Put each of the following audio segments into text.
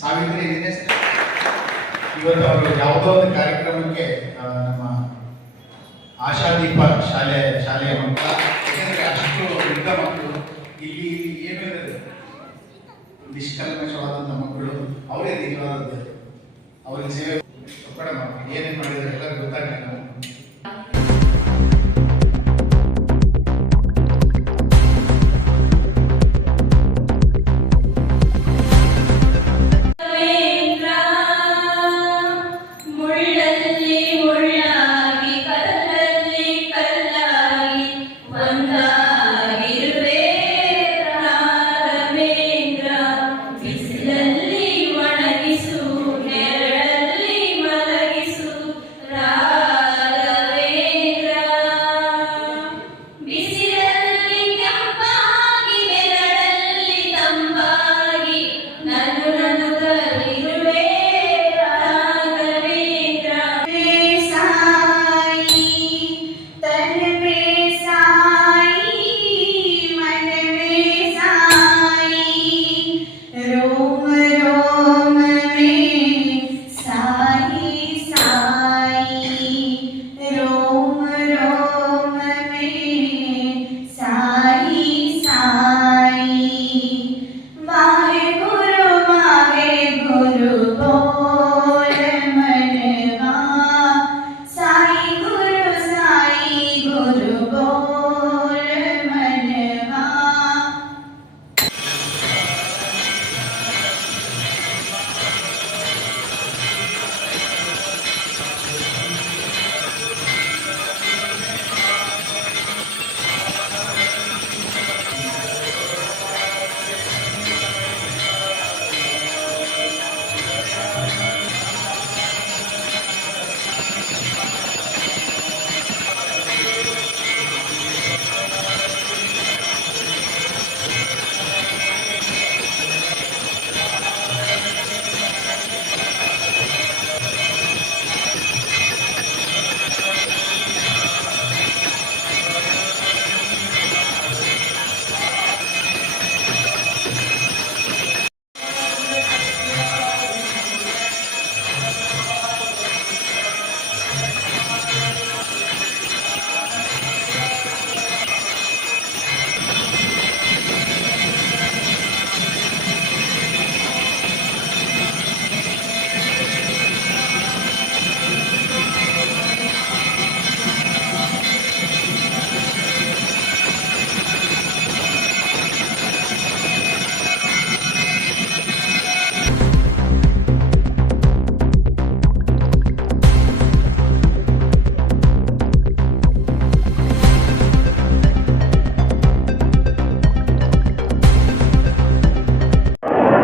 ಸಾವಿತ್ರಿ ಏನಿದೆ ಇವತ್ತು ಅವರು ಯಾವುದೋ ಒಂದು ಕಾರ್ಯಕ್ರಮಕ್ಕೆ ನಮ್ಮ ಆಶಾದೀಪ ಶಾಲೆಯ ಮಕ್ಕಳ, ಯಾಕೆಂದರೆ ಅಷ್ಟು ದೊಡ್ಡ ಮಕ್ಕಳು ಇಲ್ಲಿ ಏನು ಇರೋದು ನಿಷ್ಕಲ್ಮಶವಾದಂಥ ಮಕ್ಕಳು, ಅವರೇ ನಿಜವಾದದ್ದು ಅವರಿಗೆ ಸೇವೆ ಏನೇನು ಮಾಡಿದ್ದಾರೆ ಎಲ್ಲರಿಗೂ ಗೊತ್ತಾಗಲಿಲ್ಲ.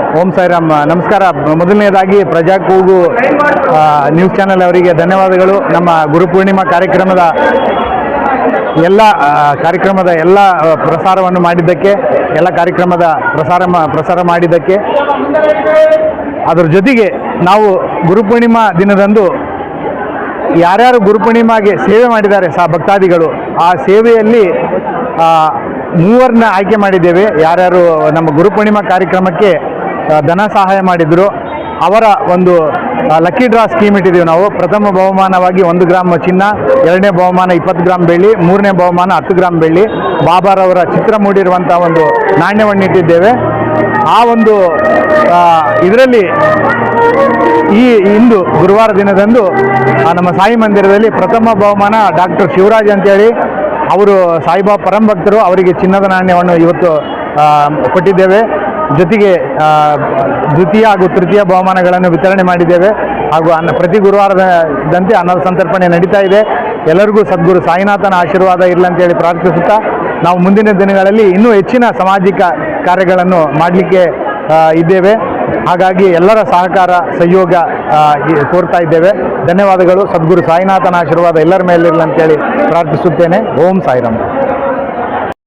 ಓಂ ಸಾಯಿರಾಮ್. ನಮಸ್ಕಾರ. ಮೊದಲನೇದಾಗಿ ಪ್ರಜಾ ಕೂಗು ನ್ಯೂಸ್ ಚಾನೆಲ್ ಅವರಿಗೆ ಧನ್ಯವಾದಗಳು. ನಮ್ಮ ಗುರುಪೂರ್ಣಿಮಾ ಕಾರ್ಯಕ್ರಮದ ಎಲ್ಲ ಪ್ರಸಾರವನ್ನು ಮಾಡಿದ್ದಕ್ಕೆ, ಎಲ್ಲ ಕಾರ್ಯಕ್ರಮದ ಪ್ರಸಾರ ಮಾಡಿದ್ದಕ್ಕೆ. ಅದರ ಜೊತೆಗೆ ನಾವು ಗುರುಪೂರ್ಣಿಮಾ ದಿನದಂದು ಯಾರ್ಯಾರು ಗುರುಪೂರ್ಣಿಮಾಗೆ ಸೇವೆ ಮಾಡಿದ್ದಾರೆ ಭಕ್ತಾದಿಗಳು, ಆ ಸೇವೆಯಲ್ಲಿ 3 ಆಯ್ಕೆ ಮಾಡಿದ್ದೇವೆ. ಯಾರ್ಯಾರು ನಮ್ಮ ಗುರುಪೂರ್ಣಿಮಾ ಕಾರ್ಯಕ್ರಮಕ್ಕೆ ಧನ ಸಹಾಯ ಮಾಡಿದ್ರು ಅವರ ಒಂದು ಲಕ್ಕಿ ಡ್ರಾ ಸ್ಕೀಮ್ ಇಟ್ಟಿದ್ದೀವಿ ನಾವು. ಪ್ರಥಮ ಬಹುಮಾನವಾಗಿ 1 ಗ್ರಾಮ್ ಚಿನ್ನ, 2ನೇ ಬಹುಮಾನ 20 ಗ್ರಾಮ್ ಬೆಳ್ಳಿ, 3ನೇ ಬಹುಮಾನ 10 ಗ್ರಾಮ್ ಬೆಳ್ಳಿ, ಬಾಬಾರವರ ಚಿತ್ರ ಮೂಡಿರುವಂಥ ಒಂದು ನಾಣ್ಯವನ್ನು ಇಟ್ಟಿದ್ದೇವೆ. ಆ ಒಂದು ಇದರಲ್ಲಿ ಇಂದು ಗುರುವಾರ ದಿನದಂದು ನಮ್ಮ ಸಾಯಿ ಮಂದಿರದಲ್ಲಿ ಪ್ರಥಮ ಬಹುಮಾನ ಡಾಕ್ಟರ್ ಶಿವರಾಜ್ ಅಂತೇಳಿ, ಅವರು ಸಾಯಿಬಾಬಾ ಪರಂಭಕ್ತರು, ಅವರಿಗೆ ಚಿನ್ನದ ನಾಣ್ಯವನ್ನು ಇವತ್ತು ಕೊಟ್ಟಿದ್ದೇವೆ. ಜೊತೆಗೆ ದ್ವಿತೀಯ ಹಾಗೂ ತೃತೀಯ ಬಹುಮಾನಗಳನ್ನು ವಿತರಣೆ ಮಾಡಿದ್ದೇವೆ. ಹಾಗೂ ಪ್ರತಿ ಗುರುವಾರದಂತೆ ಅನ್ನದ ಸಂತರ್ಪಣೆ ನಡೀತಾ ಇದೆ. ಎಲ್ಲರಿಗೂ ಸದ್ಗುರು ಸಾಯಿನಾಥನ ಆಶೀರ್ವಾದ ಇರಲಿ ಅಂತೇಳಿ ಪ್ರಾರ್ಥಿಸುತ್ತಾ, ನಾವು ಮುಂದಿನ ದಿನಗಳಲ್ಲಿ ಇನ್ನೂ ಹೆಚ್ಚಿನ ಸಾಮಾಜಿಕ ಕಾರ್ಯಗಳನ್ನು ಮಾಡಲಿಕ್ಕೆ ಇದ್ದೇವೆ. ಹಾಗಾಗಿ ಎಲ್ಲರ ಸಹಕಾರ ಸಹಯೋಗ ಕೋರ್ತಾ ಇದ್ದೇವೆ. ಧನ್ಯವಾದಗಳು. ಸದ್ಗುರು ಸಾಯಿನಾಥನ ಆಶೀರ್ವಾದ ಎಲ್ಲರ ಮೇಲಿರಲಿ ಅಂತೇಳಿ ಪ್ರಾರ್ಥಿಸುತ್ತೇನೆ. ಓಂ ಸಾಯಿರಾಮ್.